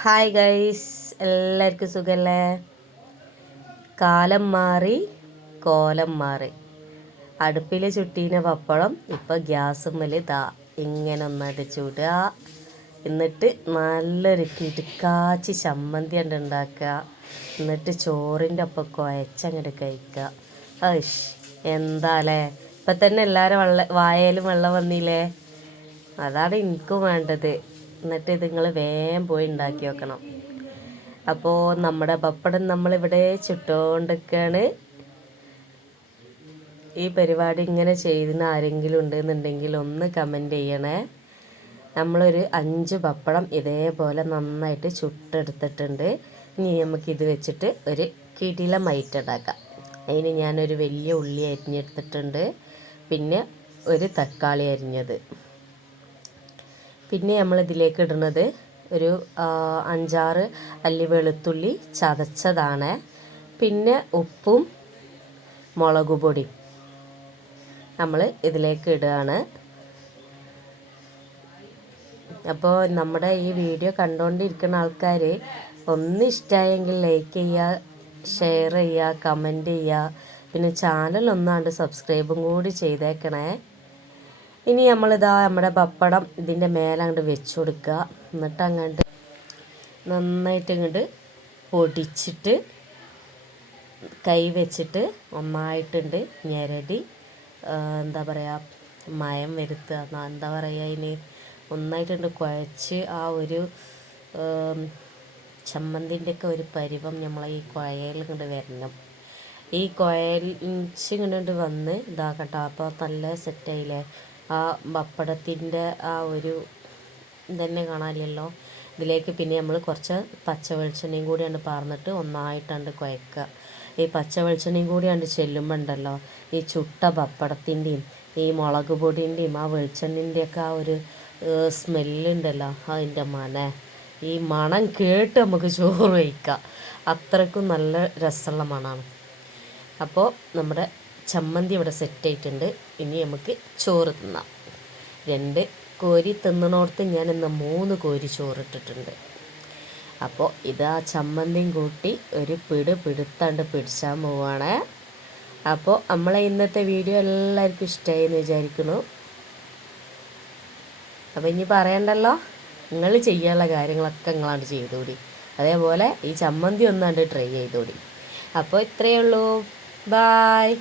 Hi guys, എല്ലാവർക്കും സുഖല്ലേ? കാലം മാറി കോലം മാറി. അടുപ്പിൽ ചുട്ടീന പപ്പടം ഇപ്പോൾ ഗ്യാസുമ്മൽ ദാ ഇങ്ങനെ ഒന്നായിട്ട് ചുടുക. എന്നിട്ട് നല്ലൊരു കിടുക്കാച്ചി ചമ്മന്തി ഉണ്ട് ഉണ്ടാക്കുക. എന്നിട്ട് ചോറിൻ്റെ ഒപ്പം കുഴച്ചങ്ങോട്ട് കഴിക്കുക. ഐഷ് എന്താല്ലേ, ഇപ്പം തന്നെ എല്ലാവരും വായയിലും വെള്ളം വന്നില്ലേ? അതാണ് എനിക്കും വേണ്ടത്. എന്നിട്ട് ഇത് നിങ്ങൾ വേഗം പോയി ഉണ്ടാക്കി വെക്കണം. അപ്പോൾ നമ്മുടെ പപ്പടം നമ്മളിവിടെ ചുട്ടുകൊണ്ടിരിക്കുകയാണ്. ഈ പരിപാടി ഇങ്ങനെ ചെയ്യുന്ന ആരെങ്കിലും ഉണ്ടെന്നുണ്ടെങ്കിൽ ഒന്ന് കമൻറ്റ് ചെയ്യണേ. നമ്മളൊരു 5 പപ്പടം ഇതേപോലെ നന്നായിട്ട് ചുട്ടെടുത്തിട്ടുണ്ട്. ഇനി നമുക്കിത് വെച്ചിട്ട് ഒരു കിടിലമായിട്ട് ഉണ്ടാക്കാം. അതിന് ഞാനൊരു വലിയ ഉള്ളി അരിഞ്ഞെടുത്തിട്ടുണ്ട്, പിന്നെ ഒരു തക്കാളി അരിഞ്ഞത്, പിന്നെ നമ്മളിതിലേക്ക് ഇടുന്നത് ഒരു 5-6 അല്ലി വെളുത്തുള്ളി ചതച്ചതാണ്, പിന്നെ ഉപ്പും മുളക് പൊടിയും നമ്മൾ ഇതിലേക്ക് ഇടുകയാണ്. അപ്പോൾ നമ്മുടെ ഈ വീഡിയോ കണ്ടുകൊണ്ടിരിക്കുന്ന ആൾക്കാർ ഒന്ന് ഇഷ്ടമായെങ്കിൽ ലൈക്ക് ചെയ്യുക, ഷെയർ ചെയ്യുക, കമൻറ്റ് ചെയ്യുക, പിന്നെ ചാനൽ ഒന്നാണ്ട് സബ്സ്ക്രൈബും കൂടി ചെയ്തേക്കണേ. ഇനി നമ്മളിതാ നമ്മുടെ പപ്പടം ഇതിൻ്റെ മേലെ അങ്ങോട്ട് വെച്ച് കൊടുക്കുക. എന്നിട്ട് അങ്ങോട്ട് നന്നായിട്ട് ഇങ്ങോട്ട് പൊടിച്ചിട്ട് കൈ വെച്ചിട്ട് ഒന്നായിട്ടുണ്ട് ഞെരടി എന്താ പറയുക, മയം വരുത്തുക, എന്താ പറയുക, അതിന് ഒന്നായിട്ടുണ്ട് കുഴച്ച് ആ ഒരു ചമ്മന്തിൻ്റെയൊക്കെ ഒരു പരിവം നമ്മളെ ഈ കുഴയിൽ ഇങ്ങോട്ട് വരണം. ഈ കുഴച്ച് ഇങ്ങോട്ട് വന്ന് ഇതാക്കട്ടോ. അപ്പോൾ നല്ല സെറ്റായില്ലേ? ആ പപ്പടത്തിൻ്റെ ആ ഒരു ഇതന്നെ കാണാനില്ലല്ലോ. ഇതിലേക്ക് പിന്നെ നമ്മൾ കുറച്ച് പച്ച വെളിച്ചെണ്ണയും കൂടിയാണ് പാർന്നിട്ട് ഒന്നായിട്ടാണ്ട് കുഴക്കുക. ഈ പച്ച വെളിച്ചെണ്ണയും കൂടിയാണ്ട് ചെല്ലുമ്പോൾ ഉണ്ടല്ലോ, ഈ ചുട്ട പപ്പടത്തിൻ്റെയും ഈ മുളക് പൊടിൻ്റെയും ആ വെളിച്ചെണ്ണൻ്റെയൊക്കെ ആ ഒരു സ്മെല്ലുണ്ടല്ലോ, അതിൻ്റെ ഈ മണം കേട്ട് നമുക്ക് ചോറ് കഴിക്കാം. അത്രയ്ക്കും നല്ല രസമുള്ള മണമാണ്. അപ്പോൾ നമ്മുടെ ചമ്മന്തി ഇവിടെ സെറ്റായിട്ടുണ്ട്. ഇനി നമുക്ക് ചോറ് തിന്നാം. 2 കോരി തിന്നണോടത്ത് ഞാനിന്ന് 3 കോരി ചോറിട്ടിട്ടുണ്ട്. അപ്പോൾ ഇത് ആ ചമ്മന്തിയും കൂട്ടി ഒരു പിടുത്താണ്ട് പിടിച്ചാൻ പോവുകയാണ്. അപ്പോൾ നമ്മളെ ഇന്നത്തെ വീഡിയോ എല്ലാവർക്കും ഇഷ്ടമായി എന്ന് വിചാരിക്കുന്നു. അപ്പോൾ ഇനി പറയണ്ടല്ലോ, നിങ്ങൾ ചെയ്യാനുള്ള കാര്യങ്ങളൊക്കെ നിങ്ങളാണ്ട് ചെയ്തുകൂടി. അതേപോലെ ഈ ചമ്മന്തി ഒന്നാണ്ട് ട്രൈ ചെയ്തുകൂടി. അപ്പോൾ ഇത്രയേ ഉള്ളൂ. ബായ്.